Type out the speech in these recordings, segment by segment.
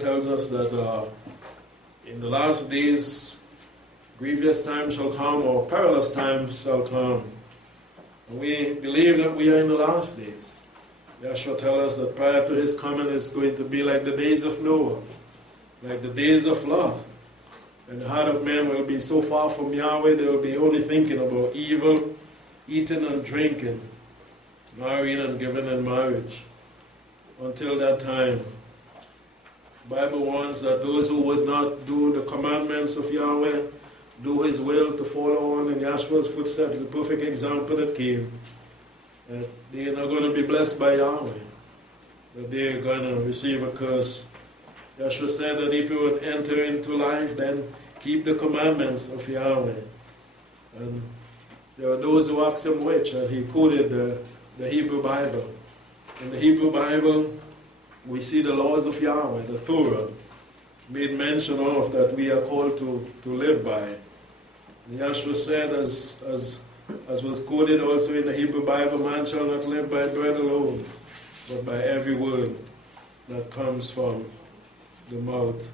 tells us that in the last days, grievous times shall come, or perilous times shall come. And we believe that we are in the last days. Yeshua tells us that prior to his coming is going to be like the days of Noah, like the days of Lot. And the heart of man will be so far from Yahweh, they will be only thinking about evil, eating and drinking, marrying and giving in marriage. Until that time, the Bible warns that those who would not do the commandments of Yahweh, do his will to follow on in Yahshua's footsteps, the perfect example that came, that they are not going to be blessed by Yahweh, that they are going to receive a curse. Yahshua said that if you would enter into life, then keep the commandments of Yahweh. And there are those who ask him which, and he quoted the Hebrew Bible. In the Hebrew Bible, we see the laws of Yahweh, the Torah, made mention of that we are called to live by. And Yahshua said, as was quoted also in the Hebrew Bible, man shall not live by bread alone, but by every word that comes from the mouth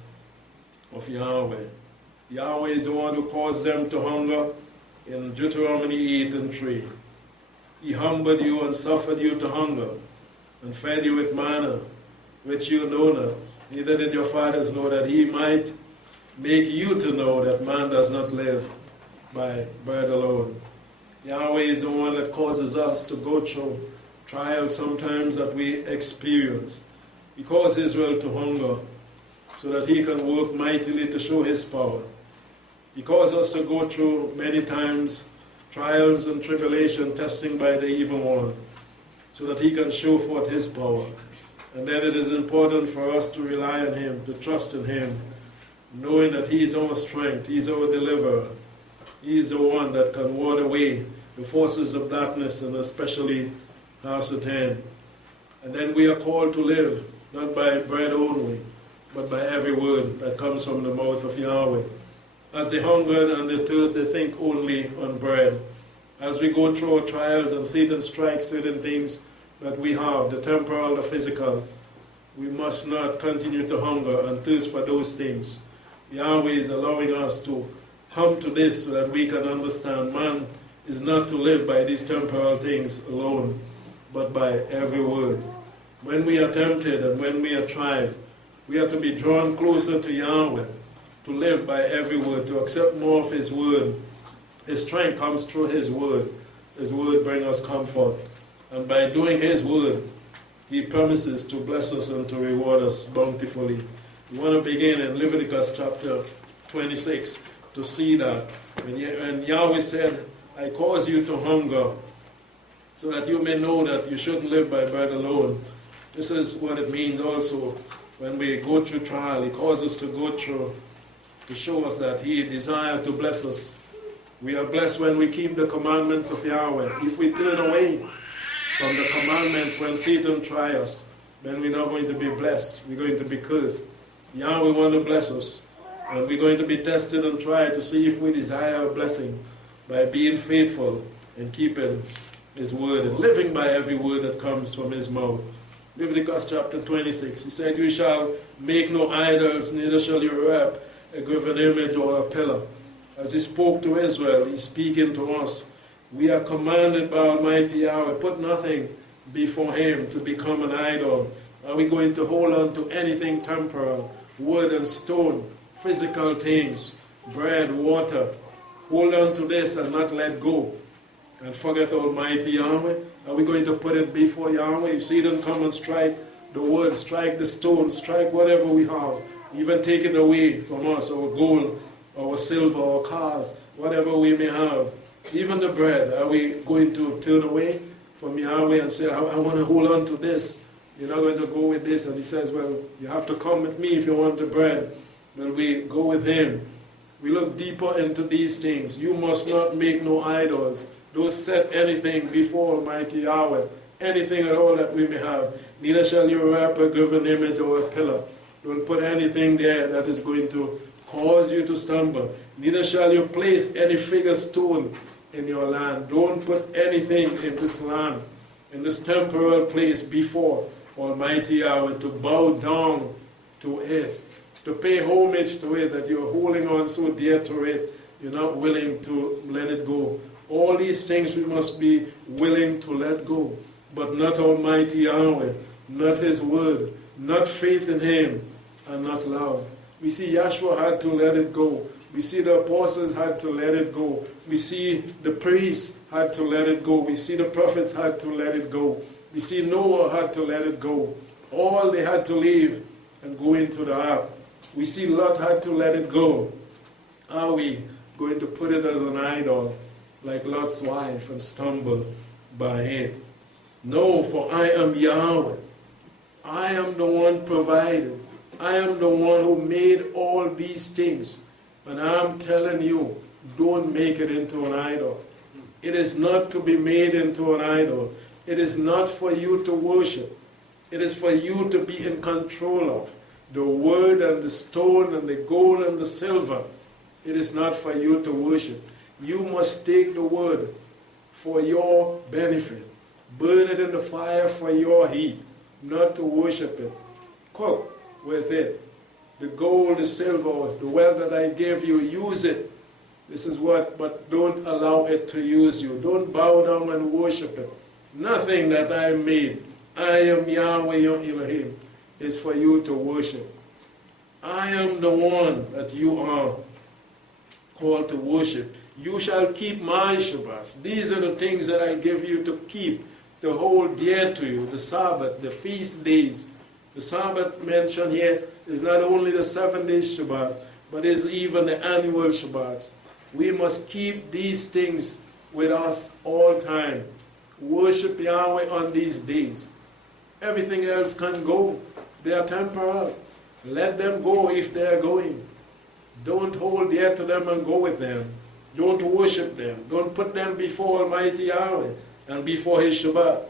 of Yahweh. Yahweh is the one who caused them to hunger in Deuteronomy 8:3. He humbled you and suffered you to hunger, and fed you with manna, which you know not, neither did your fathers know, that he might make you to know that man does not live by bread alone. Yahweh is the one that causes us to go through trials sometimes that we experience. He caused Israel to hunger so that he can work mightily to show his power. He caused us to go through many times trials and tribulation, testing by the evil one, so that he can show forth his power. And then it is important for us to rely on him, to trust in him, knowing that he is our strength, he is our deliverer. He is the one that can ward away the forces of darkness, and especially Satan. And then we are called to live, not by bread only, but by every word that comes from the mouth of Yahweh. As they hunger and they thirst, they think only on bread. As we go through our trials and Satan strikes certain things that we have, the temporal, the physical, we must not continue to hunger and thirst for those things. Yahweh is allowing us to come to this so that we can understand man is not to live by these temporal things alone, but by every word. When we are tempted and when we are tried, we are to be drawn closer to Yahweh, to live by every word, to accept more of his word. His strength comes through his word. His word brings us comfort. And by doing his word, he promises to bless us and to reward us bountifully. We want to begin in Leviticus chapter 26 to see that. When Yahweh said, I cause you to hunger, so that you may know that you shouldn't live by bread alone. This is what it means also when we go through trial. He causes us to go through to show us that he desires to bless us. We are blessed when we keep the commandments of Yahweh. If we turn away from the commandments when Satan tries us, then we're not going to be blessed. We're going to be cursed. Yahweh wants to bless us. And we're going to be tested and tried to see if we desire a blessing by being faithful and keeping his word and living by every word that comes from his mouth. Leviticus chapter 26, he said, you shall make no idols, neither shall you wrap a graven image or a pillar. As he spoke to Israel, he's speaking to us. We are commanded by Almighty Yahweh, put nothing before him to become an idol. Are we going to hold on to anything temporal, wood and stone, physical things, bread, water? Hold on to this and not let go and forget Almighty Yahweh? Are we going to put it before Yahweh? If Satan come and strike the wood, strike the stone, strike whatever we have, even take it away from us, our gold, our silver, our cars, whatever we may have, even the bread, are we going to turn away from Yahweh and say, I want to hold on to this? You're not going to go with this. And he says, well, you have to come with me if you want the bread. Well, we go with him. We look deeper into these things. You must not make no idols. Don't set anything before Almighty Yahweh, anything at all that we may have. Neither shall you wrap a graven image or a pillar. Don't put anything there that is going to cause you to stumble. Neither shall you place any figure stone in your land. Don't put anything in this land, in this temporal place before Almighty Yahweh, to bow down to it, to pay homage to it, that you're holding on so dear to it, you're not willing to let it go. All these things we must be willing to let go, but not Almighty Yahweh, not His word, not faith in Him, and not love. We see Yahshua had to let it go. We see the apostles had to let it go. We see the priests had to let it go. We see the prophets had to let it go. We see Noah had to let it go. All they had to leave and go into the ark. We see Lot had to let it go. Are we going to put it as an idol like Lot's wife and stumble by it? No, for I am Yahweh. I am the one provided. I am the one who made all these things. And I'm telling you, don't make it into an idol. It is not to be made into an idol. It is not for you to worship. It is for you to be in control of. The wood and the stone and the gold and the silver. It is not for you to worship. You must take the word for your benefit. Burn it in the fire for your heat, not to worship it. Cook with it. The gold, the silver, the wealth that I gave you, use it. This is what, but don't allow it to use you. Don't bow down and worship it. Nothing that I made, I am Yahweh your Elohim, is for you to worship. I am the one that you are called to worship. You shall keep my Shabbats. These are the things that I give you to keep, to hold dear to you, the Sabbath, the feast days. The Sabbath mentioned here is not only the 7 days Shabbat, but is even the annual Shabbats. We must keep these things with us all time. Worship Yahweh on these days. Everything else can go. They are temporal. Let them go if they are going. Don't hold dear to them and go with them. Don't worship them. Don't put them before Almighty Yahweh and before His Shabbat.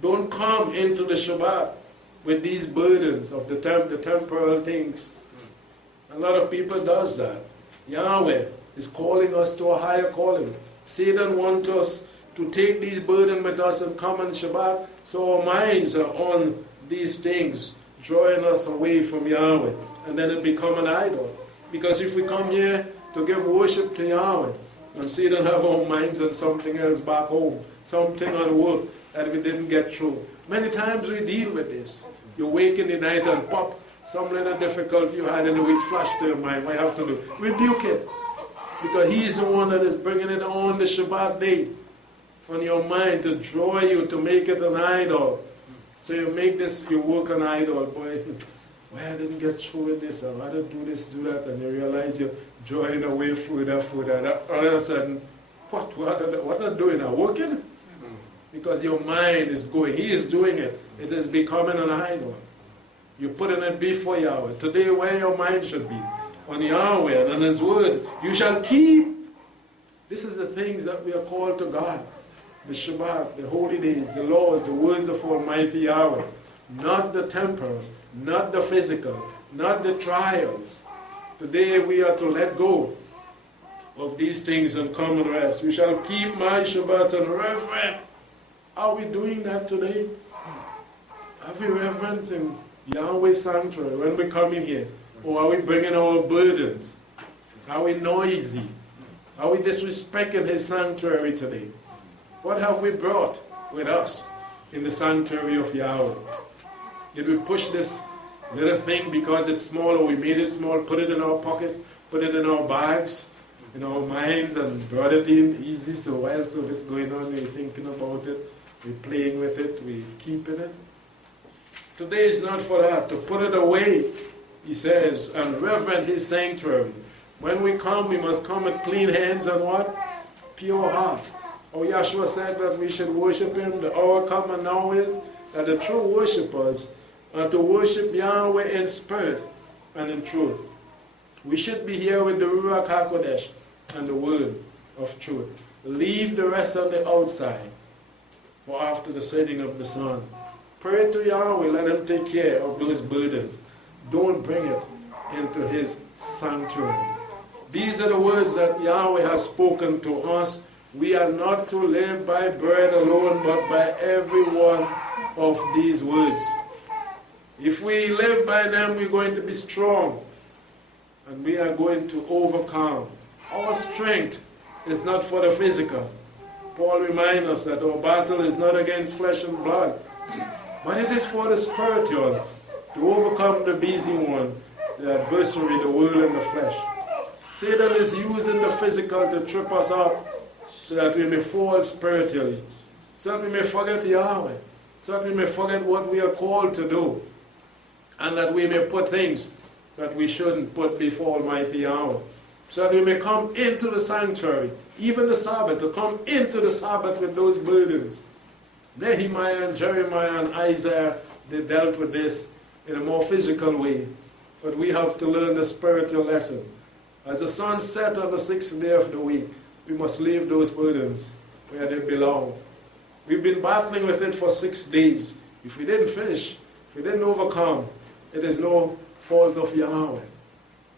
Don't come into the Shabbat with these burdens of the temporal things. A lot of people does that. Yahweh is calling us to a higher calling. Satan wants us to take these burdens with us and come on Shabbat, so our minds are on these things, drawing us away from Yahweh, and then it become an idol. Because if we come here to give worship to Yahweh, and Satan have our minds on something else back home, something on work that we didn't get through. Many times we deal with this. You wake in the night and pop, some little difficulty you had in the week flash to your mind. What you have to do? Rebuke it. Because He's the one that is bringing it on the Shabbat day, on your mind, to draw you, to make it an idol. So you make this, you work an idol. Boy, why I didn't get through with this, and I didn't do this, do that, and you realize you're drawing away further. All of a sudden, what are you doing? Are working? Because your mind is going. He is doing it. It is becoming an idol. You're putting it before Yahweh. Today, where your mind should be, on Yahweh and on His word. You shall keep. This is the things that we are called to God. The Shabbat, the holy days, the laws, the words of Almighty Yahweh. Not the temporal, not the physical, not the trials. Today we are to let go of these things and come and rest. You shall keep my Shabbat and reverence. Are we doing that today? Are we reverencing Yahweh's sanctuary when we come in here? Or are we bringing our burdens? Are we noisy? Are we disrespecting His sanctuary today? What have we brought with us in the sanctuary of Yahweh? Did we push this little thing because it's small, or we made it small, put it in our pockets, put it in our bags, in our minds, and brought it in easy, so while service going on, we're thinking about it, we're playing with it, we're keeping it? Today is not for that. To put it away, He says, and reverence His sanctuary. When we come, we must come with clean hands and what? Pure heart. Oh, Yahshua said that we should worship Him. The hour come and now is that the true worshippers are to worship Yahweh in spirit and in truth. We should be here with the Ruach HaKodesh and the word of truth. Leave the rest on the outside for after the setting of the sun. Pray to Yahweh, let Him take care of those burdens. Don't bring it into His sanctuary. These are the words that Yahweh has spoken to us. We are not to live by bread alone, but by every one of these words. If we live by them, we're going to be strong. And we are going to overcome. Our strength is not for the physical. Paul reminds us that our battle is not against flesh and blood, but it is for the spiritual, to overcome the busy one, the adversary, the world and the flesh. Satan is using the physical to trip us up so that we may fall spiritually, so that we may forget Yahweh, so that we may forget what we are called to do, and that we may put things that we shouldn't put before Almighty Yahweh, so that we may come into the sanctuary, even the Sabbath, to come into the Sabbath with those burdens. Nehemiah and Jeremiah and Isaiah, they dealt with this in a more physical way, but we have to learn the spiritual lesson. As the sun set on the 6th day of the week, we must leave those burdens where they belong. We've been battling with it for 6 days. If we didn't finish, if we didn't overcome, it is no fault of Yahweh.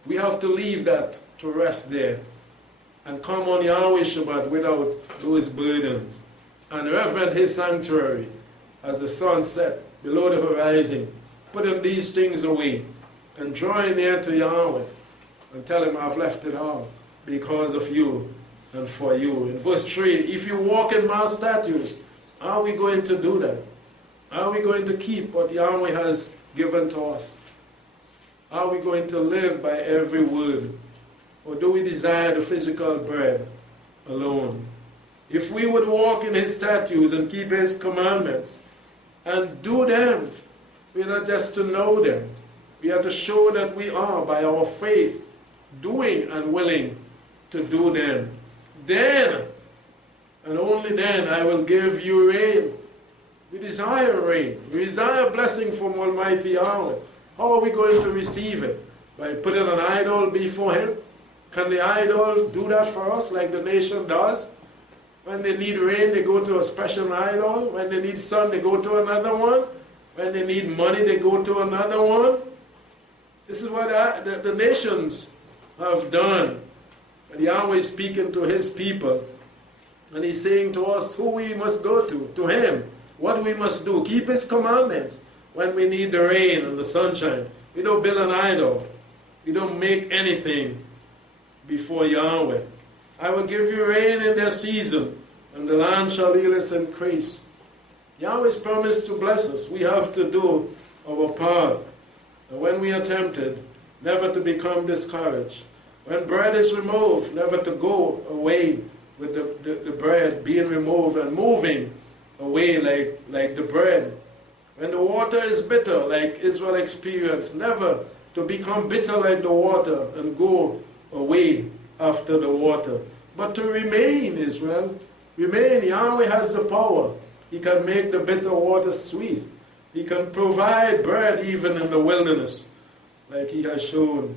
We have to leave that to rest there and come on Yahweh Shabbat without those burdens and reverence His sanctuary as the sun set below the horizon, putting these things away and drawing near to Yahweh and tell Him, I've left it all because of you and for you. In verse 3, if you walk in my statutes, are we going to do that? Are we going to keep what Yahweh has given to us? Are we going to live by every word? Or do we desire the physical bread alone? If we would walk in His statutes and keep His commandments and do them, we are not just to know them. We are to show that we are, by our faith, doing and willing to do them. Then, and only then, I will give you rain. We desire rain. We desire blessing from Almighty Yahweh. How are we going to receive it? By putting an idol before Him? Can the idol do that for us like the nation does? When they need rain, they go to a special idol. When they need sun, they go to another one. When they need money, they go to another one. This is what the nations have done. And Yahweh is speaking to His people. And He's saying to us who we must go to Him. What we must do. Keep His commandments. When we need the rain and the sunshine, we don't build an idol. We don't make anything before Yahweh. I will give you rain in their season, and the land shall yield its increase. Yahweh's promised to bless us. We have to do our part. And when we are tempted, never to become discouraged. When bread is removed, never to go away with the bread being removed and moving away like the bread. When the water is bitter, like Israel experienced, never to become bitter like the water and go away after the water. But to remain, Israel, remain. Yahweh has the power. He can make the bitter water sweet. He can provide bread even in the wilderness, like He has shown.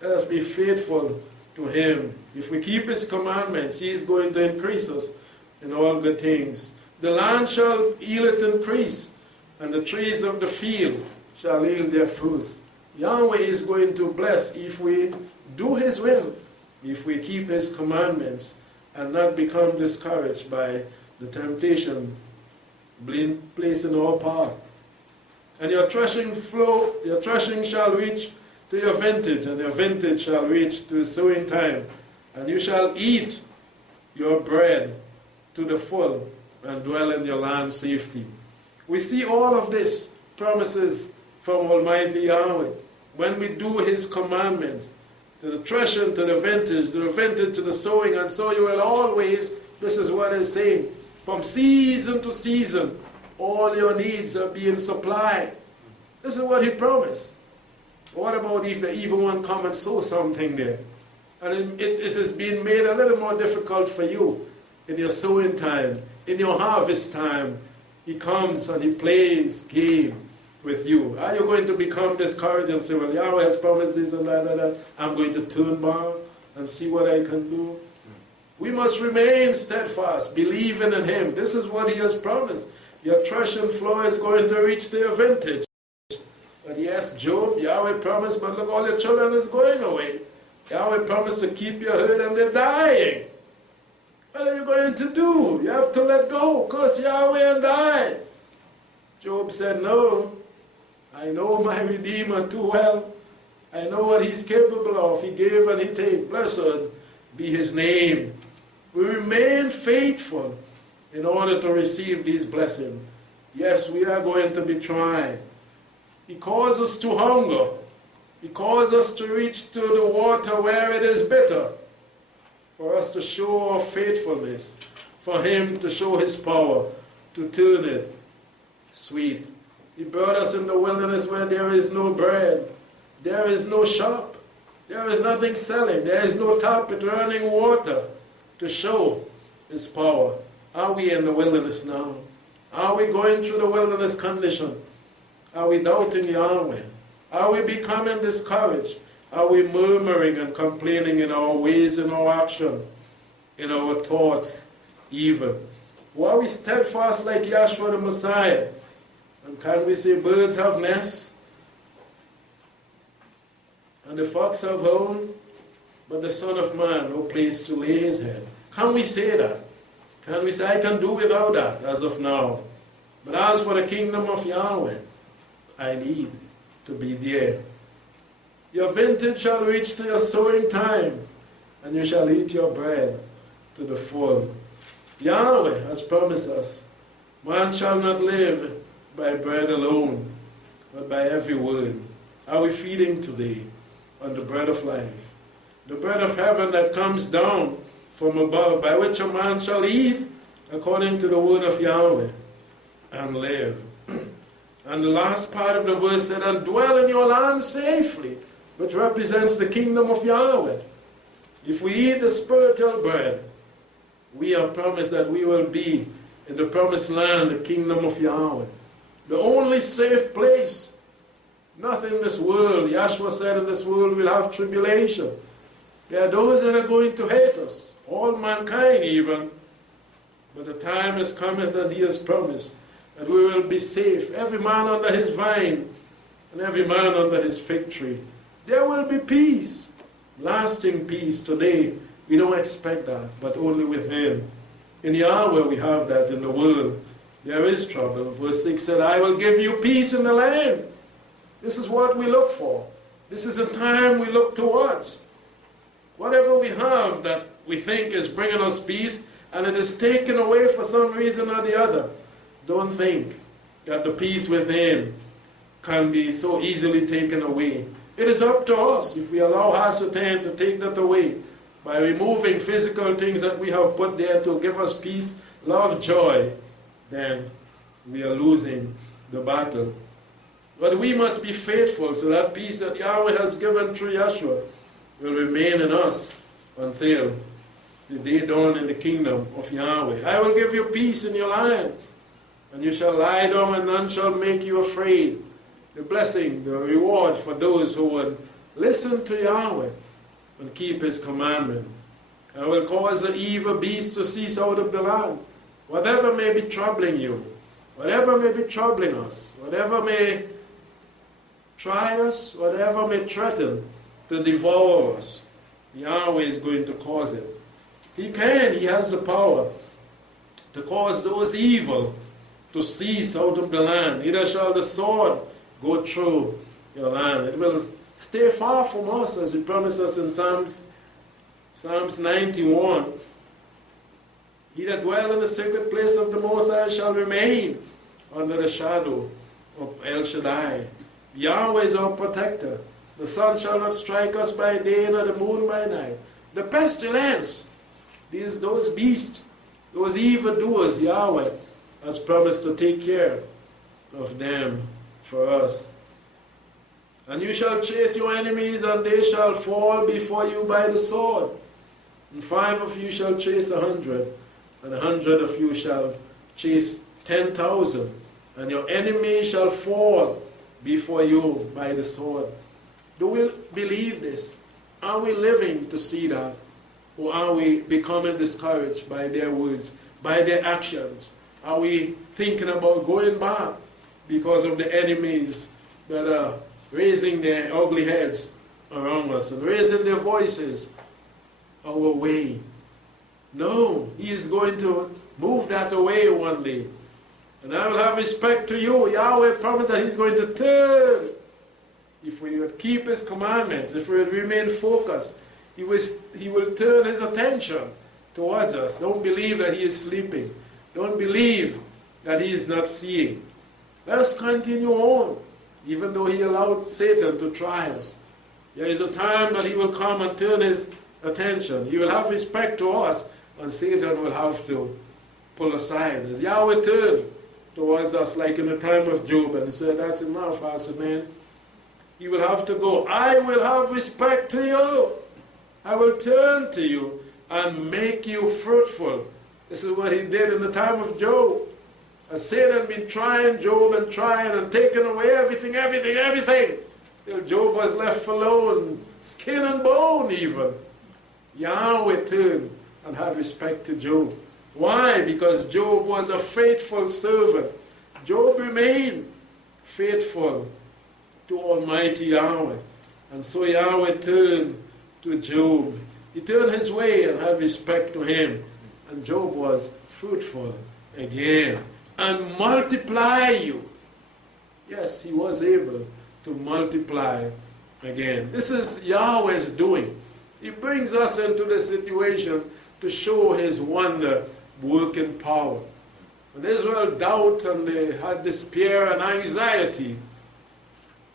Let us be faithful to Him. If we keep His commandments, He is going to increase us in all good things. The land shall yield its increase, and the trees of the field shall yield their fruits. Yahweh is going to bless if we do His will, if we keep His commandments and not become discouraged by the temptation being placed in our path. And your threshing shall reach to your vintage, and your vintage shall reach to the sowing time, and you shall eat your bread to the full and dwell in your land safety. We see all of this promises from Almighty Yahweh. When we do His commandments, to the threshing, to the vintage to the sowing, and so you will always, this is what it's saying, from season to season, all your needs are being supplied. This is what He promised. What about if the evil one come and sow something there? And it is being made a little more difficult for you in your sowing time, in your harvest time. He comes and he plays game with you. Are you going to become discouraged and say, well, Yahweh has promised this and that, I'm going to turn back and see what I can do? We must remain steadfast, believing in Him. This is what He has promised. Your threshing floor is going to reach to your vintage. But yes, Job, Yahweh promised, but look, all your children is going away. Yahweh promised to keep your herd and they're dying. What are you going to do? You have to let go. Curse Yahweh and die. Job said, no, I know my Redeemer too well. I know what he's capable of. He gave and he take. Blessed be his name. We remain faithful in order to receive these blessings. Yes, we are going to be tried. He calls us to hunger. He calls us to reach to the water where it is bitter, for us to show our faithfulness, for him to show his power, to turn it sweet. He brought us in the wilderness where there is no bread, there is no shop, there is nothing selling, there is no tap with running water to show his power. Are we in the wilderness now? Are we going through the wilderness condition? Are we doubting Yahweh? Are we becoming discouraged? Are we murmuring and complaining in our ways, in our action, in our thoughts, even? Or are we steadfast like Yahshua the Messiah? And can we say birds have nests, and the fox have home, but the Son of Man no place to lay his head? Can we say that? Can we say, I can do without that as of now? But as for the kingdom of Yahweh, I need to be there. Your vintage shall reach to your sowing time, and you shall eat your bread to the full. Yahweh has promised us, man shall not live by bread alone, but by every word. Are we feeding today on the bread of life? The bread of heaven that comes down from above, by which a man shall eat according to the word of Yahweh and live. And the last part of the verse said, and dwell in your land safely, which represents the kingdom of Yahweh. If we eat the spiritual bread, we are promised that we will be in the promised land, the kingdom of Yahweh. The only safe place. Nothing in this world. Yahshua said in this world we'll have tribulation. There are those that are going to hate us, all mankind even. But the time has come as that he has promised, that we will be safe, every man under his vine, and every man under his fig tree. There will be peace, lasting peace. Today, we don't expect that, but only with him. In Yahweh we have that. In the world, there is trouble. Verse 6 said, I will give you peace in the land. This is what we look for. This is a time we look towards. Whatever we have that we think is bringing us peace, and it is taken away for some reason or the other, don't think that the peace within can be so easily taken away. It is up to us if we allow Hasatan to take that away by removing physical things that we have put there to give us peace, love, joy, then we are losing the battle. But we must be faithful so that peace that Yahweh has given through Yahshua will remain in us until the day dawn in the kingdom of Yahweh. I will give you peace in your land, and you shall lie down and none shall make you afraid. The blessing, the reward for those who would listen to Yahweh and keep his commandment. I will cause the evil beast to cease out of the land. Whatever may be troubling you, whatever may be troubling us, whatever may try us, whatever may threaten to devour us, Yahweh is going to cause it. He can, he has the power to cause those evil to cease out of the land. Neither shall the sword go through your land. It will stay far from us, as he promised us in Psalms 91. He that dwell in the secret place of the Most High shall remain under the shadow of El Shaddai. Yahweh is our protector. The sun shall not strike us by day, nor the moon by night. The pestilence, those beasts, those evildoers, Yahweh has promised to take care of them for us. And you shall chase your enemies, and they shall fall before you by the sword. And 5 of you shall chase 100, and 100 of you shall chase 10,000. And your enemy shall fall before you by the sword. Do we believe this? Are we living to see that? Or are we becoming discouraged by their words, by their actions? Are we thinking about going back because of the enemies that are raising their ugly heads around us and raising their voices our way? No, he is going to move that away one day. and I will have respect to you. Yahweh promised that he's going to turn. If we would keep his commandments, if we would remain focused, he will turn his attention towards us. Don't believe that he is sleeping. Don't believe that he is not seeing. Let us continue on, even though he allowed Satan to try us. There is a time that he will come and turn his attention. He will have respect to us, and Satan will have to pull aside. As Yahweh turned towards us, like in the time of Job, and he said, that's enough, man. He will have to go. I will have respect to you. I will turn to you and make you fruitful. This is what he did in the time of Job. As Satan had been trying Job and trying and taking away everything, till Job was left alone, skin and bone even. Yahweh turned and had respect to Job. Why? Because Job was a faithful servant. Job remained faithful to Almighty Yahweh. And so Yahweh turned to Job. He turned his way and had respect to him. And Job was fruitful again. And multiply you. Yes, he was able to multiply again. This is Yahweh's doing. He brings us into the situation to show his wonder working power. When Israel doubted and they had despair and anxiety,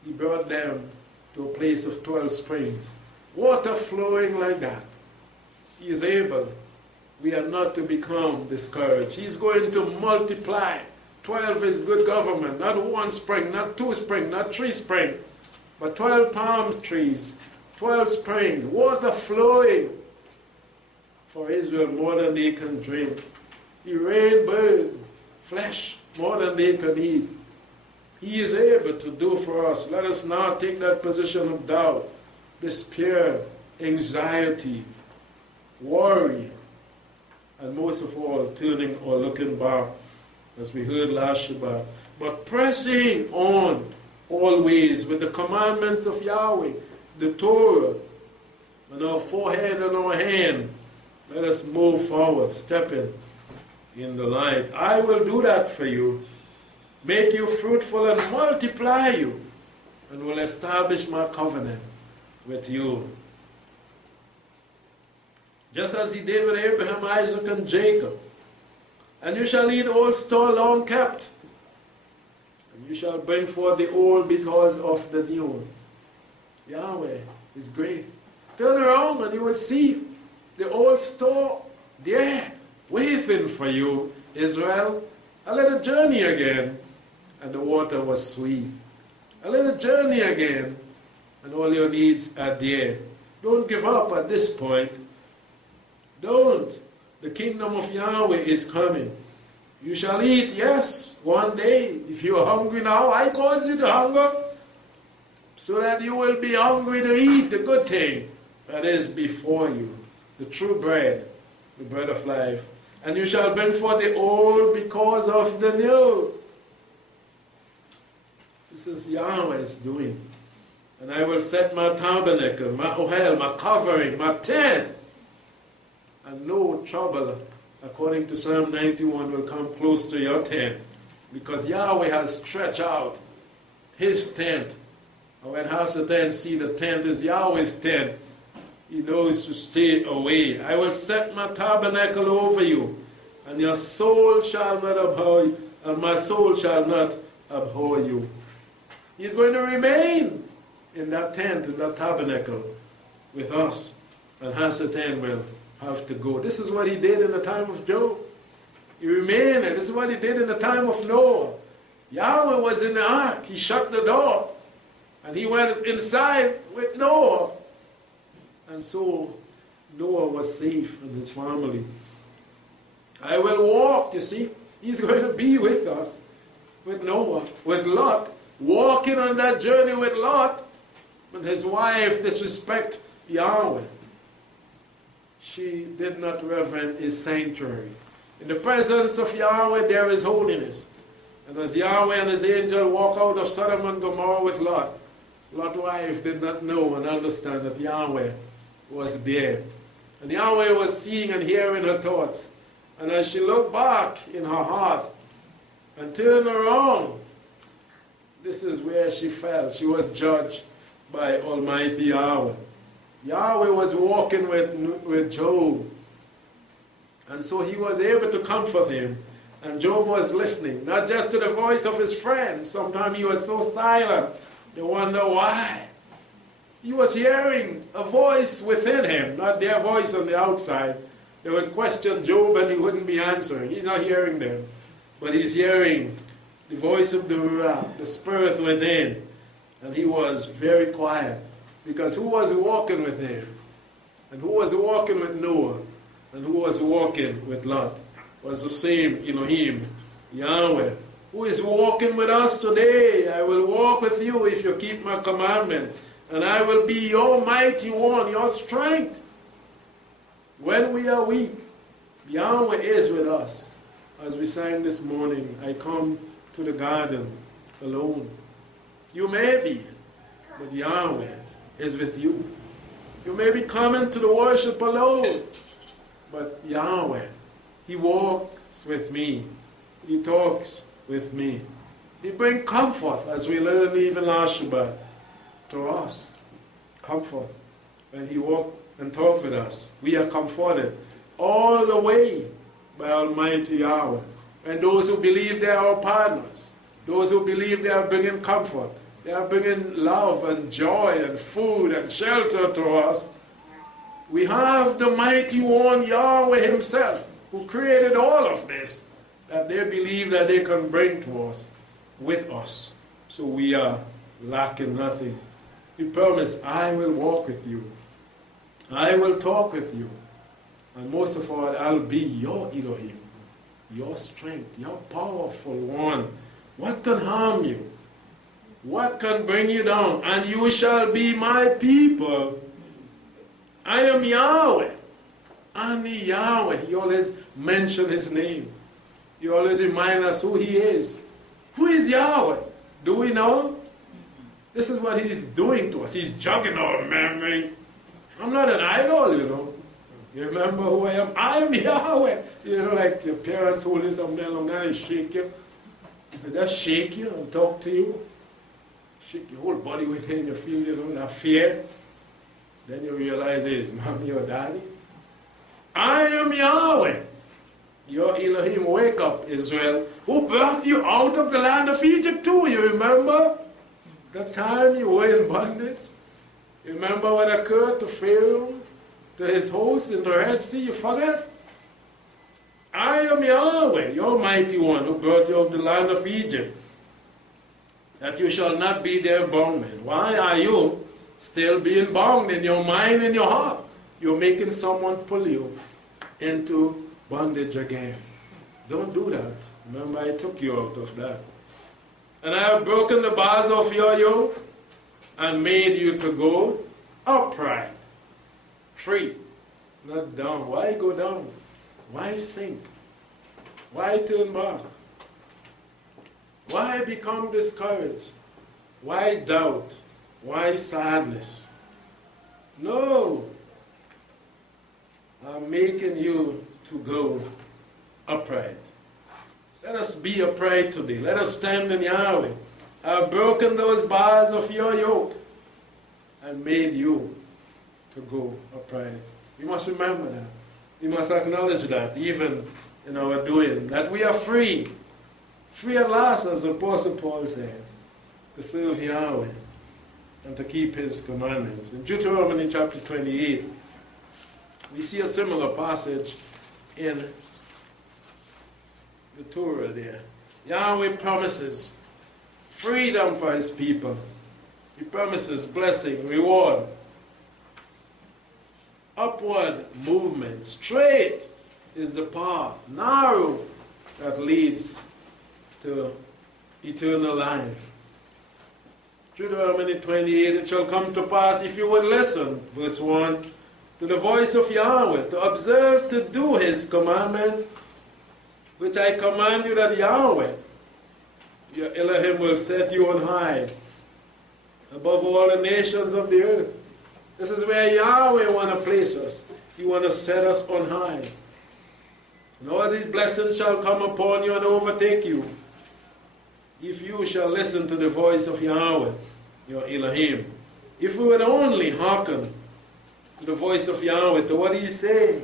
he brought them to a place of 12 springs. Water flowing like that. He is able. We are not to become discouraged. He's going to multiply. 12 is good government. Not one spring, not two springs, not three springs, but 12 palm trees, 12 springs, water flowing for Israel more than they can drink. He rained bird, flesh more than they can eat. He is able to do for us. Let us not take that position of doubt, despair, anxiety, worry, and most of all, turning or looking back, as we heard last Shabbat. But pressing on always with the commandments of Yahweh, the Torah, on our forehead and our hand, let us move forward, stepping in the light. I will do that for you, make you fruitful and multiply you, and will establish my covenant with you. Just as he did with Abraham, Isaac, and Jacob. And you shall eat old store long kept, and you shall bring forth the old because of the new. Yahweh is great. Turn around and you will see the old store there waiting for you, Israel. A little journey again, and the water was sweet. A little journey again, and all your needs are there. Don't give up at this point. Don't. The kingdom of Yahweh is coming. You shall eat, yes, one day. If you are hungry now, I cause you to hunger, so that you will be hungry to eat the good thing that is before you, the true bread, the bread of life. And you shall bring forth the old because of the new. This is Yahweh's doing. And I will set my tabernacle, my ohel, my covering, my tent, and no trouble, according to Psalm 91, will come close to your tent, because Yahweh has stretched out his tent. And when Hasatan see the tent is Yahweh's tent, he knows to stay away. I will set my tabernacle over you, and your soul shall not abhor you, and my soul shall not abhor you. He's going to remain in that tent, in that tabernacle with us, and Hasatan will have to go. This is what he did in the time of Job. He remained, and this is what he did in the time of Noah. Yahweh was in the ark. He shut the door, and he went inside with Noah. And so Noah was safe and his family. I will walk, you see. He's going to be with us, with Noah, with Lot, walking on that journey with Lot. When his wife disrespected Yahweh, she did not reverence his sanctuary. In the presence of Yahweh, there is holiness. And as Yahweh and his angel walk out of Sodom and Gomorrah with Lot, Lot's wife did not know and understand that Yahweh was there. And Yahweh was seeing and hearing her thoughts. And as she looked back in her heart, and turned around. This is where she fell. She was judged by Almighty Yahweh. Yahweh was walking with Job. And so he was able to comfort him. And Job was listening, not just to the voice of his friend. Sometimes he was so silent, they wonder why. He was hearing a voice within him, not their voice on the outside. They would question Job and he wouldn't be answering. He's not hearing them. But he's hearing the voice of the Ruach, the spirit within. And he was very quiet. Because who was walking with him? And who was walking with Noah? And who was walking with Lot? Was the same Elohim, Yahweh, who is walking with us today. I will walk with you if you keep my commandments. And I will be your mighty one, your strength. When we are weak, Yahweh is with us. As we sang this morning, I come to the garden alone. You may be, but Yahweh is with you. You may be coming to the worship alone, but Yahweh, He walks with me. He talks with me. He brings comfort, as we learned even last Shabbat, to us. Comfort. When He walks and talks with us, we are comforted all the way by Almighty Yahweh. And those who believe they are our partners, those who believe they are bringing comfort, they are bringing love and joy and food and shelter to us. We have the mighty one, Yahweh Himself, who created all of this, that they believe that they can bring to us, with us. So we are lacking nothing. He promised, I will walk with you. I will talk with you. And most of all, I'll be your Elohim, your strength, your powerful one. What can harm you? What can bring you down? And you shall be my people. I am Yahweh. Only Yahweh. He always mention His name. He always remind us who He is. Who is Yahweh? Do we know? This is what He's doing to us. He's jogging our memory. I'm not an idol, you know. You remember who I am? I am Yahweh. You know, like your parents holding something along there, they shake you. They just shake you and talk to you. Shake your whole body within. You feel, you know, that fear. Then you realize, is mommy or daddy? I am Yahweh. Your Elohim, wake up, Israel, who birthed you out of the land of Egypt too. You remember the time you were in bondage? You remember what occurred to Pharaoh, to his host in the Red Sea? You forget? I am Yahweh, your mighty one, who brought you out of the land of Egypt, that you shall not be their bondman. Why are you still being bound in your mind and your heart? You're making someone pull you into bondage again. Don't do that. Remember, I took you out of that. And I have broken the bars of your yoke and made you to go upright, free, not down. Why go down? Why sink? Why turn back? Why become discouraged? Why doubt? Why sadness? No. I'm making you to go upright. Let us be upright today. Let us stand in Yahweh. I've broken those bars of your yoke and made you to go upright. We must remember that. We must acknowledge that, even in our doing, that we are free. Free at last, as the Apostle Paul says, to serve Yahweh and to keep His commandments. In Deuteronomy chapter 28, we see a similar passage in the Torah there. Yahweh promises freedom for His people. He promises blessing, reward, upward movement. Straight is the path, narrow that leads to eternal life. Deuteronomy 28, it shall come to pass if you would listen, verse 1, to the voice of Yahweh, to observe to do His commandments, which I command you, that Yahweh, your Elohim, will set you on high above all the nations of the earth. This is where Yahweh want to place us. He want to set us on high. And all these blessings shall come upon you and overtake you, if you shall listen to the voice of Yahweh, your Elohim. If we would only hearken to the voice of Yahweh, to what He say,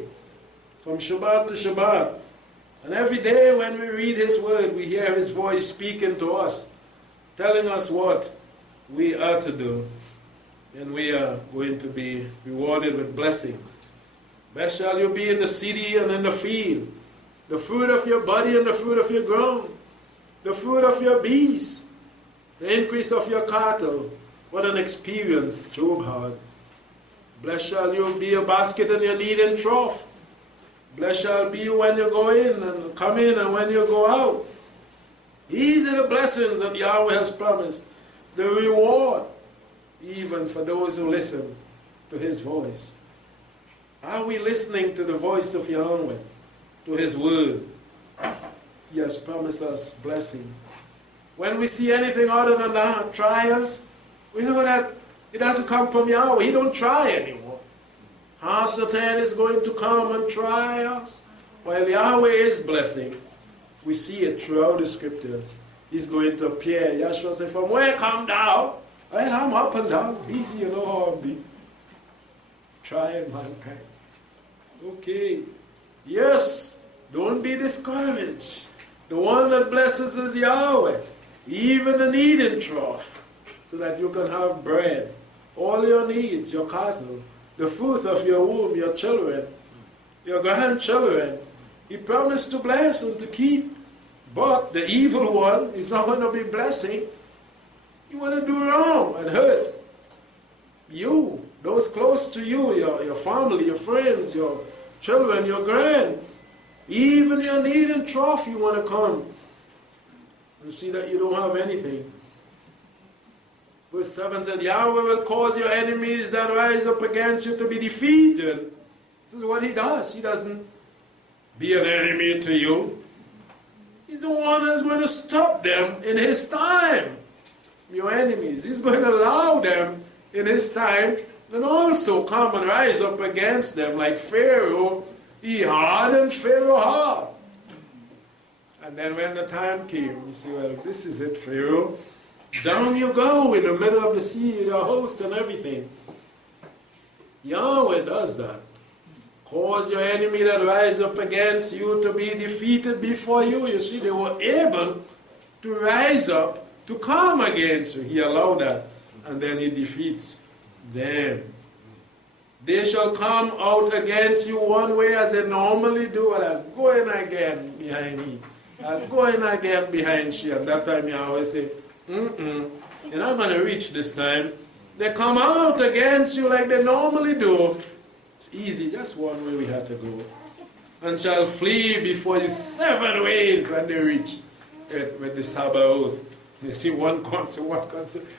from Shabbat to Shabbat. And every day when we read His word, we hear His voice speaking to us, telling us what we are to do, then we are going to be rewarded with blessing. Blessed shall you be in the city and in the field, the fruit of your body and the fruit of your ground, the fruit of your beasts, the increase of your cattle. What an experience Job had. Blessed shall you be your basket and your kneading trough. Blessed shall be you when you go in and come in and when you go out. These are the blessings that Yahweh has promised. The reward, even for those who listen to His voice. Are we listening to the voice of Yahweh, to His word? He has promised us blessing. When we see anything other than that, trials, we know that it doesn't come from Yahweh. He don't try anymore. Satan is going to come and try us. While Yahweh is blessing, we see it throughout the scriptures. He's going to appear. Yahshua said, from where come thou? Well, I'm up and down. Busy, you know how I be. Trying mankind. Okay. Yes, don't be discouraged. The one that blesses is Yahweh. Even the kneading trough, so that you can have bread. All your needs, your cattle, the fruit of your womb, your children, your grandchildren. He promised to bless and to keep. But the evil one is not going to be blessing. You want to do wrong and hurt you, those close to you, your family, your friends, your children, your grand. Even your kneading trough, you want to come and see that you don't have anything. Verse 7 said, Yahweh will cause your enemies that rise up against you to be defeated. This is what He does. He doesn't be an enemy to you. He's the one that's going to stop them in His time. Your enemies. He's going to allow them in His time and also come and rise up against them like Pharaoh. He hardened Pharaoh's heart. And then when the time came, you say, well, this is it, Pharaoh. Down you go in the middle of the sea, your host and everything. Yahweh does that. Cause your enemy that rise up against you to be defeated before you. You see, they were able to rise up to come against you. He allowed that. And then He defeats them. They shall come out against you one way as they normally do. And I'm going again behind me. I'm going again behind she. And that time Yahweh say, you're not going to reach this time. They come out against you like they normally do. It's easy, just one way we had to go. And shall flee before you 7 ways when they reach it with the Sabbath. You see one comes,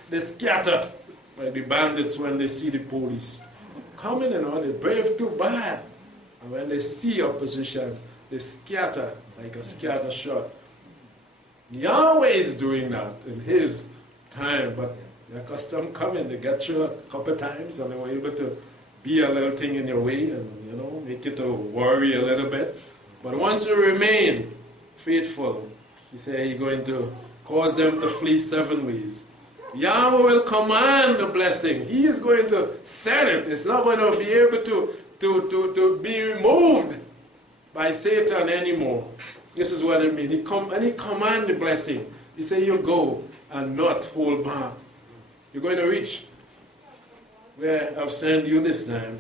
they scatter like the bandits when they see the police. Coming and all, they brave too bad. And when they see opposition, they scatter like a scatter shot. Yahweh is doing that in His time, but they're accustomed coming. They get you a couple times and they were able to be a little thing in your way and, make you to worry a little bit. But once you remain faithful, He said He's going to cause them to flee 7 ways. Yahweh will command the blessing. He is going to set it. It's not going to be able to be removed by Satan anymore. This is what it means. He command the blessing. He said, you go and not hold back. You're going to reach where I've sent you this time.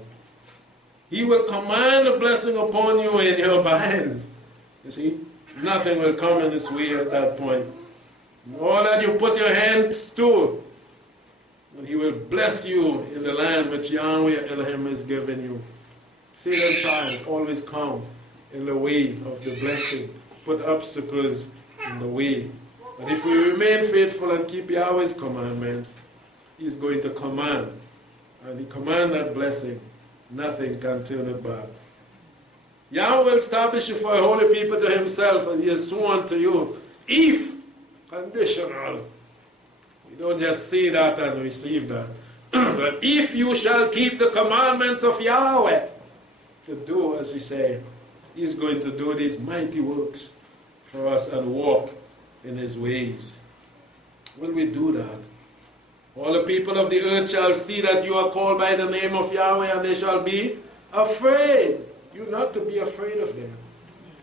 He will command a blessing upon you in your barns. You see, nothing will come in this way at that point. All that you put your hands to, and He will bless you in the land which Yahweh Elohim has given you. Satan's trials always come in the way of the blessing. Put obstacles in the way. But if we remain faithful and keep Yahweh's commandments, He's going to command. And He command that blessing. Nothing can turn it back. Yahweh will establish you for a holy people to Himself as He has sworn to you. If, conditional. You don't just say that and receive that. But if you shall keep the commandments of Yahweh, to do as He said, He's going to do these mighty works for us and walk in His ways. Will we do that? All the people of the earth shall see that you are called by the name of Yahweh, and they shall be afraid. You're not to be afraid of them.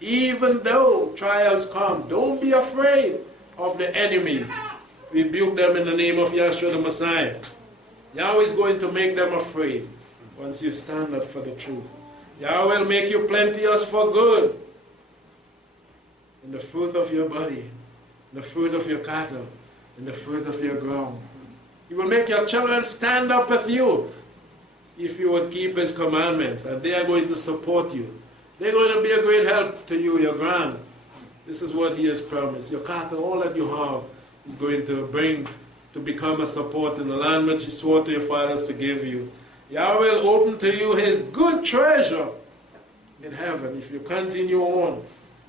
Even though trials come, don't be afraid of the enemies. Rebuke them in the name of Yahshua the Messiah. Yahweh is going to make them afraid once you stand up for the truth. Yahweh will make you plenteous for good in the fruit of your body, in the fruit of your cattle, in the fruit of your ground. He will make your children stand up with you if you would keep His commandments, and they are going to support you. They're going to be a great help to you, your grand. This is what He has promised. Your cattle, all that you have, is going to bring to become a support in the land which He swore to your fathers to give you. Yahweh will open to you His good treasure in heaven if you continue on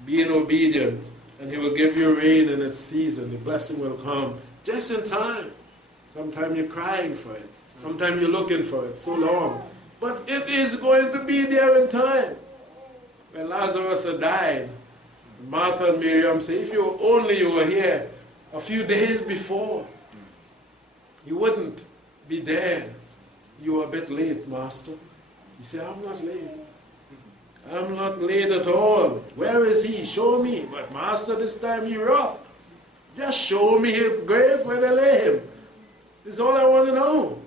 being obedient, and He will give you rain in its season. The blessing will come just in time. Sometimes you're crying for it. Sometimes you're looking for it so long. But it is going to be there in time. When Lazarus had died, Martha and Miriam say, if you were here a few days before, you wouldn't be dead. You were a bit late, Master. He said, I'm not late. I'm not late at all. Where is He? Show me. But Master, this time He wroth. Just show me His grave where they lay Him. This is all I want to know.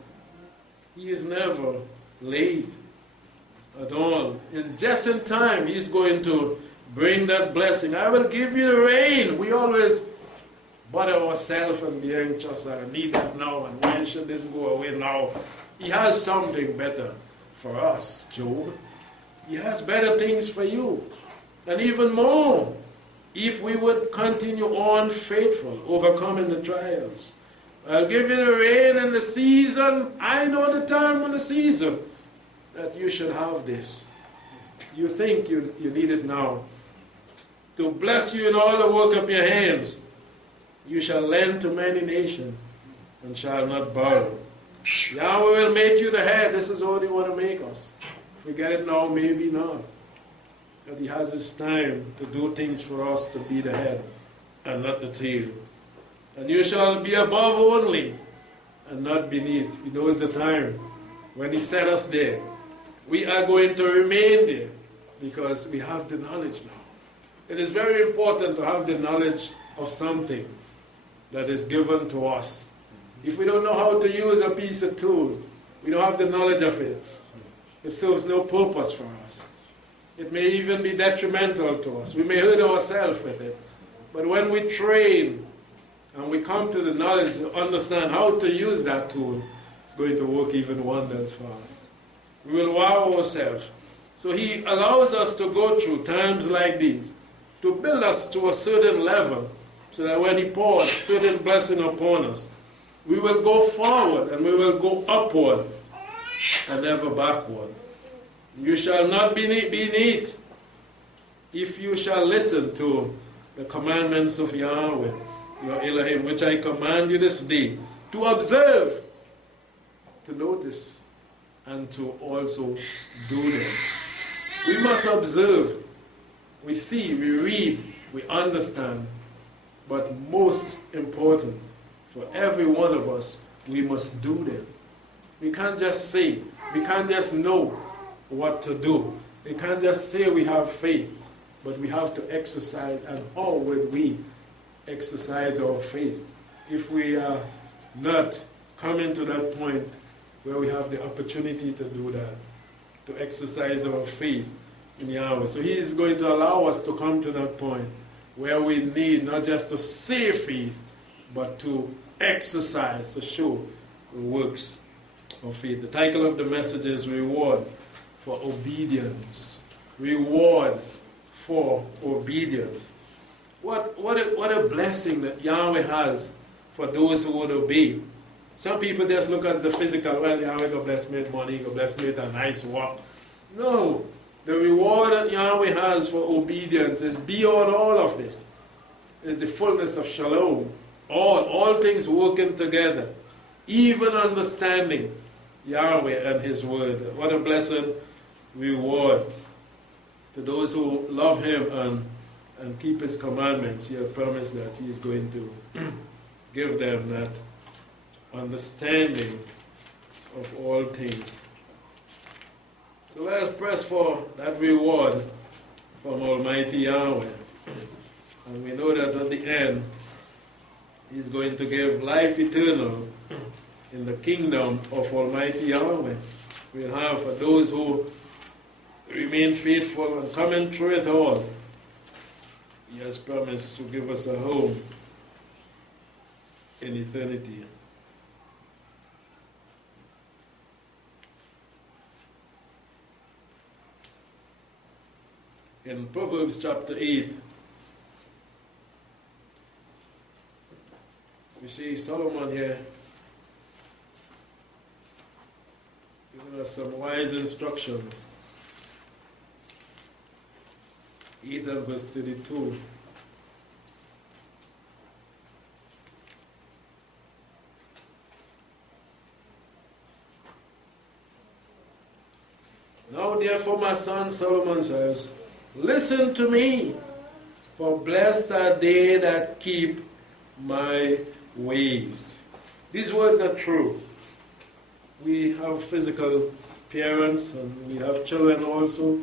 He is never late at all. And just in time, He's going to bring that blessing. I will give you the rain. We always bother ourselves and be anxious. I need that now, and when should this go away now? He has something better for us, Job. He has better things for you. And even more, if we would continue on faithful, overcoming the trials. I'll give you the rain in the season. I know the time and the season that you should have this. You think you need it now. To bless you in all the work of your hands. You shall lend to many nations and shall not borrow. Yahweh will make you the head. This is all He want to make us. If we get it now, maybe not. But He has His time to do things for us to be the head and not the tail. And you shall be above only and not beneath. He knows the time when He set us there. We are going to remain there because we have the knowledge now. It is very important to have the knowledge of something that is given to us. If we don't know how to use a piece of tool, we don't have the knowledge of it, it serves no purpose for us. It may even be detrimental to us. We may hurt ourselves with it. But when we train and we come to the knowledge to understand how to use that tool, it's going to work even wonders for us. We will wow ourselves. So He allows us to go through times like these to build us to a certain level so that when He pours certain blessing upon us, we will go forward and we will go upward and never backward. You shall not be neat if you shall listen to the commandments of Yahweh, your Elohim, which I command you this day, to observe, to notice, and to also do them. We must observe. We see, we read, we understand. But most important, for every one of us, we must do them. We can't just say, we can't just know what to do. We can't just say we have faith, but we have to exercise. And how would we exercise our faith if we are not coming to that point where we have the opportunity to do that, to exercise our faith in Yahweh? So He is going to allow us to come to that point where we need not just to say faith, but to exercise, to show the works of faith. The title of the message is Reward for Obedience. Reward for obedience. What a blessing that Yahweh has for those who would obey. Some people just look at the physical. Well, Yahweh will bless me with money, will bless me with a nice walk. No. The reward that Yahweh has for obedience is beyond all of this. It's the fullness of shalom. All things working together. Even understanding Yahweh and His word. What a blessed reward to those who love Him and keep His commandments. He has promised that He is going to give them that understanding of all things. So let us press for that reward from Almighty Yahweh. And we know that at the end, He's going to give life eternal in the kingdom of Almighty Yahweh. We'll have for those who remain faithful and coming through it all. He has promised to give us a home in eternity. In Proverbs chapter 8, we see Solomon here giving us some wise instructions. 8 and verse 32. Now therefore, my son, Solomon says, listen to me, for blessed are they that keep my ways. These words are true. We have physical parents and we have children also,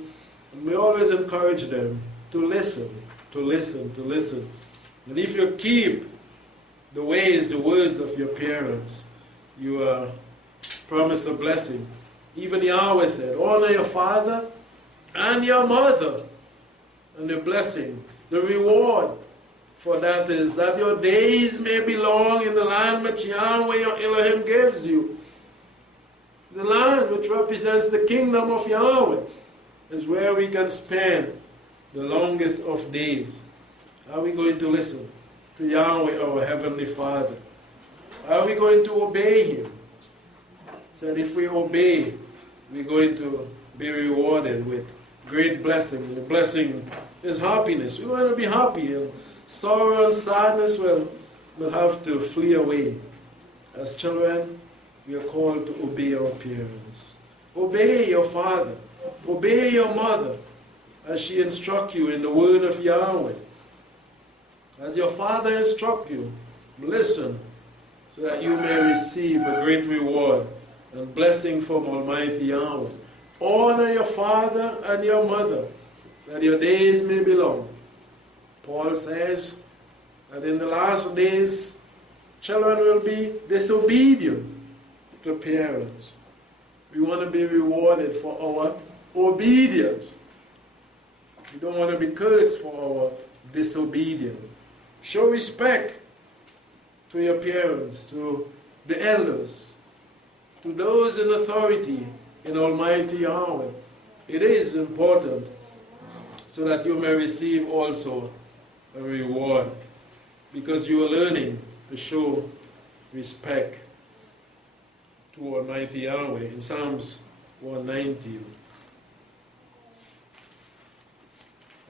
and we always encourage them to listen, to listen, to listen. And if you keep the ways, the words of your parents, you are promised a blessing. Even Yahweh said, honor your father and your mother. And the blessings, the reward for that is that your days may be long in the land which Yahweh your Elohim gives you. The land which represents the kingdom of Yahweh is where we can spend the longest of days. Are we going to listen to Yahweh, our Heavenly Father? Are we going to obey Him? He said if we obey, we're going to be rewarded with great blessing. And the blessing is happiness. We want to be happy, and sorrow and sadness will have to flee away. As children, we are called to obey our parents. Obey your father. Obey your mother as she instructs you in the word of Yahweh. As your father instructs you, listen so that you may receive a great reward and blessing from Almighty Yahweh. Honor your father and your mother, that your days may be long. Paul says that in the last days, children will be disobedient to parents. We want to be rewarded for our obedience. We don't want to be cursed for our disobedience. Show respect to your parents, to the elders, to those in authority in Almighty Yahweh. It is important so that you may receive also a reward, because you are learning to show respect to Almighty Yahweh. In Psalms 119.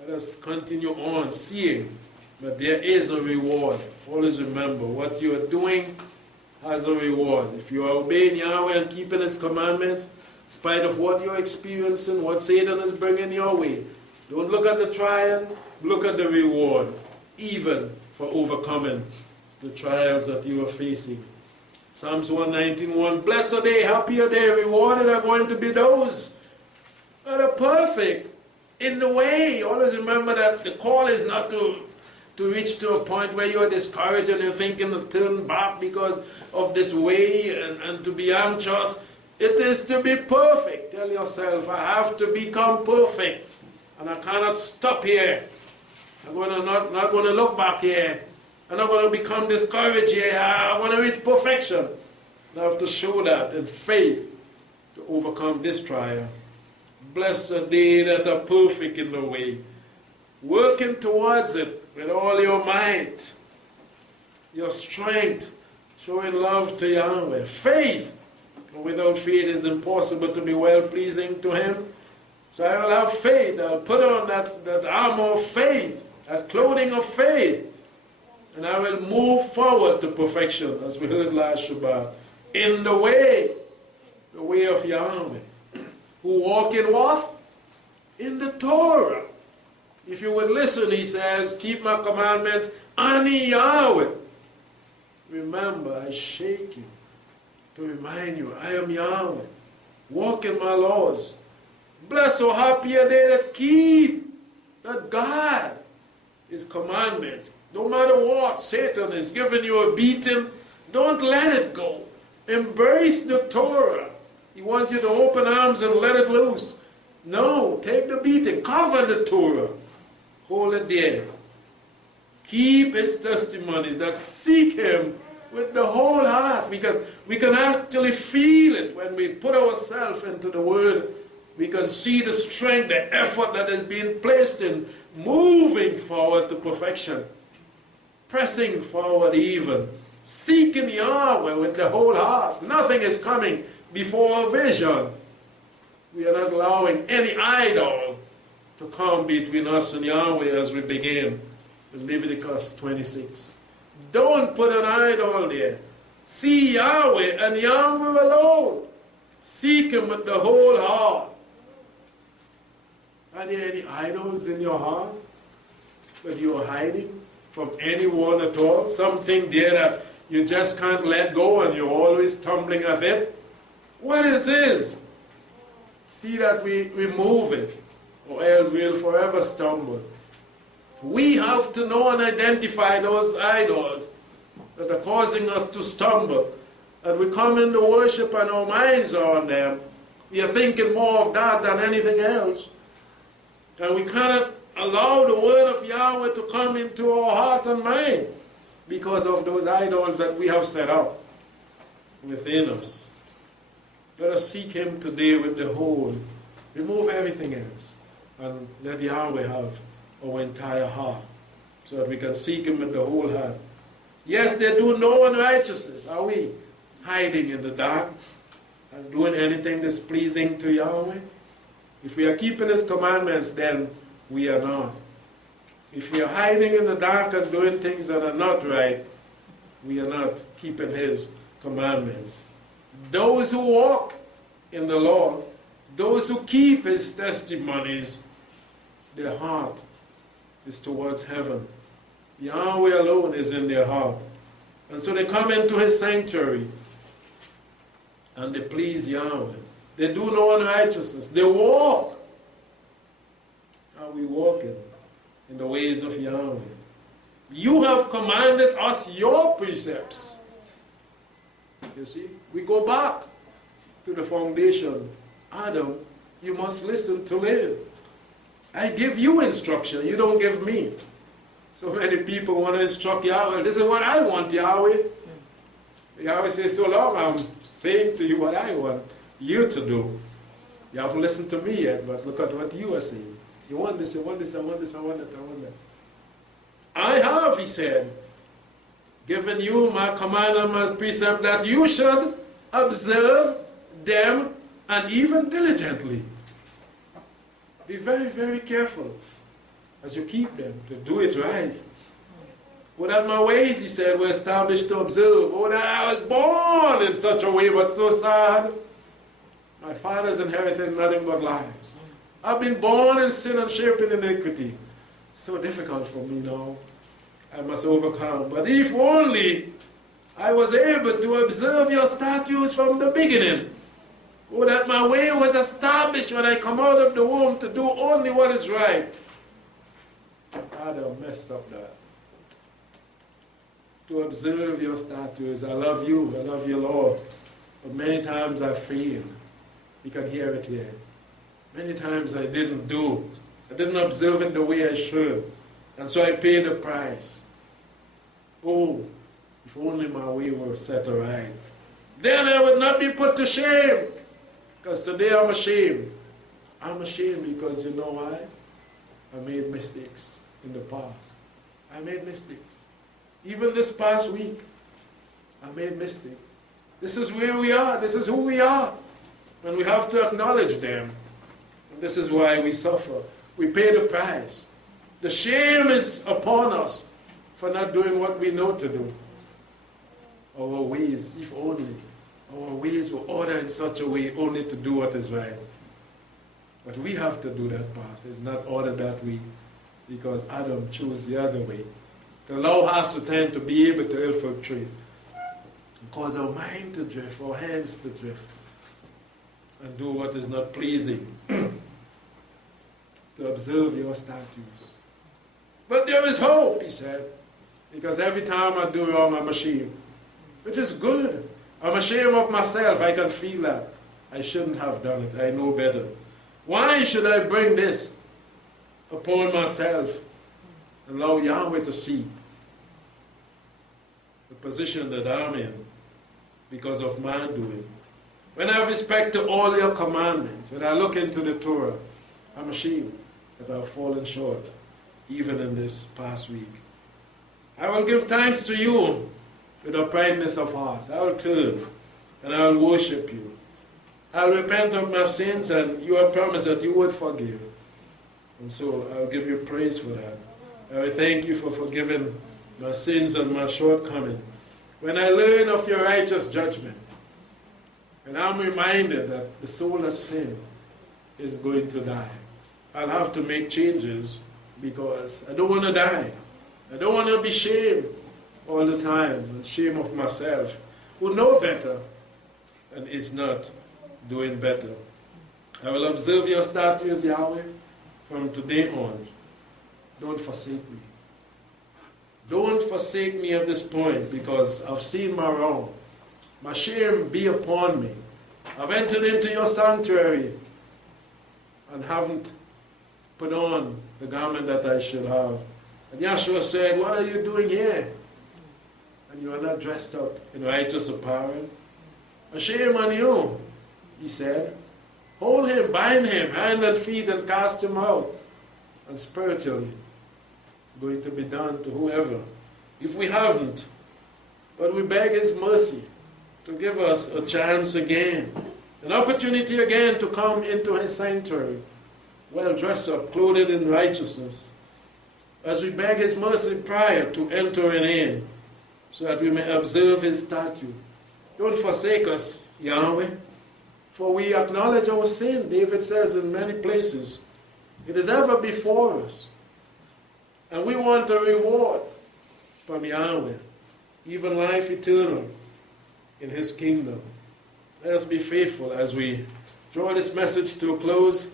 Let us continue on seeing that there is a reward. Always remember, what you are doing has a reward. If you are obeying Yahweh and keeping His commandments, in spite of what you're experiencing, what Satan is bringing your way, don't look at the trial, look at the reward, even for overcoming the trials that you are facing. Psalms 119:1, blessed are they, happy are they, rewarded are going to be those that are perfect in the way. Always remember that the call is not to reach to a point where you are discouraged and you're thinking of turn back because of this way and to be anxious. It is to be perfect. Tell yourself, I have to become perfect. And I cannot stop here. I'm not going to look back here. I'm not going to become discouraged here. I want to reach perfection. I have to show that in faith to overcome this trial. Blessed are they that are perfect in the way, working towards it with all your might, your strength, showing love to Yahweh. Faith. Without faith it is impossible to be well-pleasing to Him. So I will have faith. I'll put on that armor of faith, that clothing of faith, and I will move forward to perfection, as we heard last Shabbat, in the way of Yahweh. Who walk in what? In the Torah. If you would listen, he says, keep my commandments, honor Yahweh. remember, I shake you to remind you, I am Yahweh. Walk in my laws. Blessed or happy are they that keep, that guard his commandments. No matter what, Satan is giving you a beating, don't let it go. Embrace the Torah. He wants you to open arms and let it loose. No, take the beating. Cover the Torah. Hold it there. Keep his testimonies that seek him with the whole heart. We can actually feel it when we put ourselves into the word. We can see the strength, the effort that is being placed in moving forward to perfection. Pressing forward even. Seeking Yahweh with the whole heart. Nothing is coming before our vision. We are not allowing any idol to come between us and Yahweh as we begin in Leviticus 26. Don't put an idol there. See Yahweh and Yahweh alone. Seek him with the whole heart. Are there any idols in your heart that you are hiding from anyone at all? Something there that you just can't let go and you're always tumbling at it? What is this? See that we remove it, or else we'll forever stumble. We have to know and identify those idols that are causing us to stumble. And we come into worship and our minds are on them. We are thinking more of that than anything else. And we cannot allow the word of Yahweh to come into our heart and mind because of those idols that we have set up within us. Let us seek him today with the whole. Remove everything else. And let Yahweh have our entire heart so that we can seek him with the whole heart. Yes, they do no unrighteousness. Are we hiding in the dark and doing anything displeasing to Yahweh? If we are keeping his commandments, then we are not. If we are hiding in the dark and doing things that are not right, we are not keeping his commandments. Those who walk in the Lord, those who keep his testimonies, their heart is towards heaven. Yahweh alone is in their heart. And so they come into his sanctuary and they please Yahweh. They do no unrighteousness. They walk. Are we walking in the ways of Yahweh? You have commanded us your precepts. You see, we go back to the foundation. Adam, you must listen to live. I give you instruction, you don't give me. So many people want to instruct Yahweh. This is what I want, Yahweh. Yahweh says, so long I'm saying to you what I want you to do. You haven't listened to me yet, but look at what you are saying. You want this, you want this, I want this, I want that, I want that. I have, he said, given you my command and my precept that you should observe them and even diligently. Be very, very careful as you keep them to do it right. Oh, that my ways, he said, were established to observe. Oh, that I was born in such a way, but so sad. My father's inherited nothing but lies. I've been born in sin and shaped in iniquity. So difficult for me now. I must overcome. But if only I was able to observe your statutes from the beginning. Oh, that my way was established when I come out of the womb to do only what is right. Adam messed up that. To observe your statutes. I love you, Lord. But many times I failed. You can hear it here. Many times I didn't observe it the way I should. And so I paid the price. Oh, if only my way were set aright. Then I would not be put to shame. Because today I'm ashamed. I'm ashamed because you know why? I made mistakes in the past. I made mistakes. Even this past week, I made mistakes. This is where we are. This is who we are. And we have to acknowledge them. And this is why we suffer. We pay the price. The shame is upon us for not doing what we know to do. Our ways, if only. Our ways were ordered in such a way only to do what is right. But we have to do that part. It's not ordered that way because Adam chose the other way. To allow Hasatan to be able to infiltrate. cause our mind to drift, our hands to drift, and do what is not pleasing, to observe your statutes. But there is hope, he said, because every time I do wrong, I'm ashamed, which is good. I'm ashamed of myself. I can feel that. I shouldn't have done it. I know better. Why should I bring this upon myself and allow Yahweh to see the position that I'm in because of my doing? When I have respect to all your commandments, when I look into the Torah, I'm ashamed that I've fallen short, even in this past week. I will give thanks to you with uprightness of heart. I will turn and I will worship you. I'll repent of my sins, and you have promised that you would forgive. And so I'll give you praise for that. I will thank you for forgiving my sins and my shortcomings. When I learn of your righteous judgment, and I'm reminded that the soul that sinned is going to die, I'll have to make changes because I don't want to die. I don't want to be shamed all the time, and shame of myself, who know better and is not doing better. I will observe your statutes, Yahweh, from today on. Don't forsake me. Don't forsake me at this point, because I've seen my wrong. My shame be upon me. I've entered into your sanctuary and haven't put on the garment that I should have. And Yahshua said, what are you doing here? And you are not dressed up in righteous apparel. A shame on you, he said. Hold him, bind him, hand and feet, and cast him out. And spiritually, it's going to be done to whoever. If we haven't, but we beg his mercy to give us a chance again, an opportunity again to come into his sanctuary, well dressed up, clothed in righteousness, as we beg his mercy prior to entering in, so that we may observe his statute. Don't forsake us, Yahweh, for we acknowledge our sin. David says in many places, it is ever before us. And we want a reward from Yahweh, even life eternal in his kingdom. Let us be faithful as we draw this message to a close.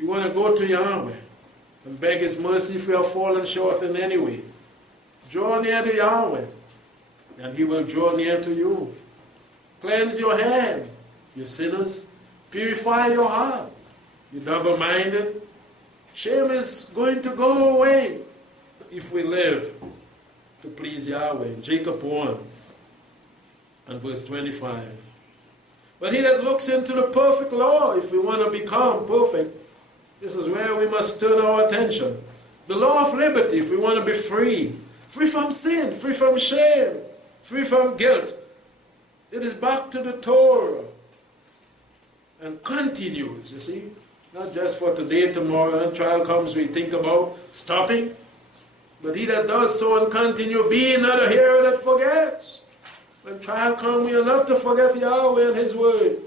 We want to go to Yahweh and beg his mercy if we have fallen short in any way. Draw near to Yahweh, and he will draw near to you. Cleanse your hand, you sinners. Purify your heart, you double-minded. Shame is going to go away if we live to please Yahweh. Jacob 1 and verse 25. But he that looks into the perfect law, if we want to become perfect, this is where we must turn our attention. The law of liberty, if we want to be free. Free from sin, free from shame, free from guilt. It is back to the Torah. And continues, you see. Not just for today, tomorrow, and trial comes, we think about stopping. But he that does so and continue, being not a hearer that forgets. When trial comes, we are not to forget Yahweh and his word.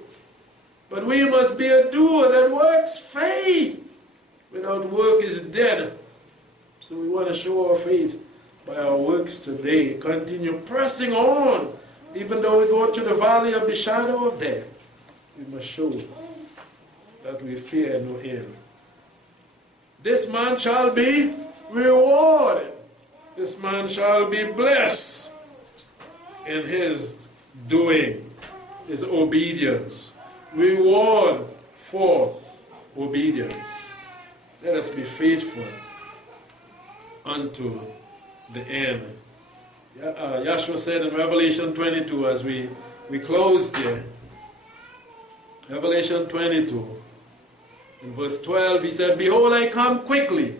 But we must be a doer that works. Faith without work is dead. So we want to show our faith by our works today. Continue pressing on. Even though we go to the valley of the shadow of death, we must show that we fear no ill. This man shall be rewarded. This man shall be blessed in his doing, his obedience. Reward for obedience. Let us be faithful unto the end. Yahshua said in Revelation 22, as we close there, Revelation 22, in verse 12, he said, behold, I come quickly.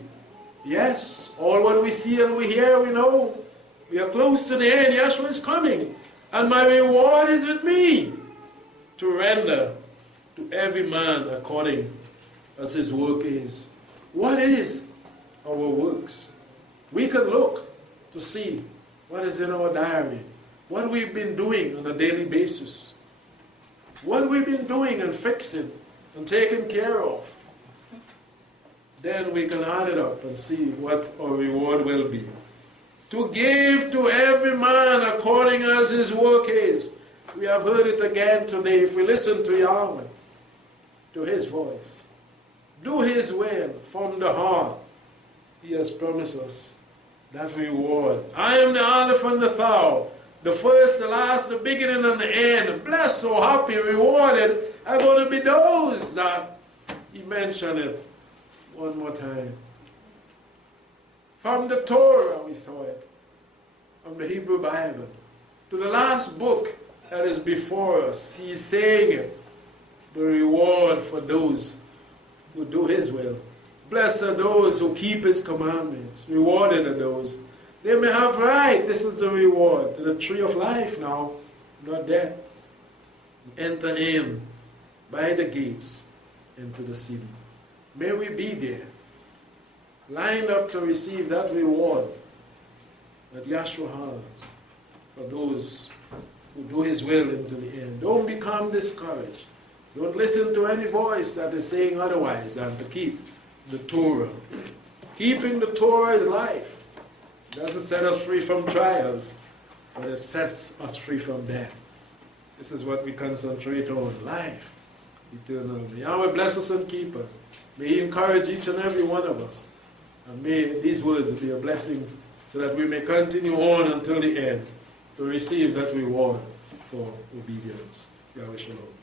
Yes, all what we see and we hear, we know. We are close to the end. Yahshua is coming. And my reward is with me to render to every man according as his work is. What is our works? We can look to see what is in our diary, what we've been doing on a daily basis, what we've been doing and fixing and taking care of. Then we can add it up and see what our reward will be. To give to every man according as his work is. We have heard it again today. If we listen to Yahweh, to His voice, do His will from the heart, He has promised us that reward. I am the Aleph and the Thou, the first, the last, the beginning and the end. Blessed, so happy, rewarded are going to be those that He mentioned it one more time. From the Torah we saw it, from the Hebrew Bible, to the last book that is before us. He's saying the reward for those who do His will. Blessed are those who keep His commandments. Rewarded are those. They may have right. This is the reward. The tree of life now, not death. Enter in by the gates into the city. May we be there, lined up to receive that reward that Yahshua has for those who do His will into the end. Don't become discouraged. Don't listen to any voice that is saying otherwise than to keep the Torah. Keeping the Torah is life. It doesn't set us free from trials, but it sets us free from death. This is what we concentrate on, life, eternal. May Yahweh bless us and keep us. May He encourage each and every one of us. And may these words be a blessing so that we may continue on until the end to receive that reward for obedience. Yahweh Shalom.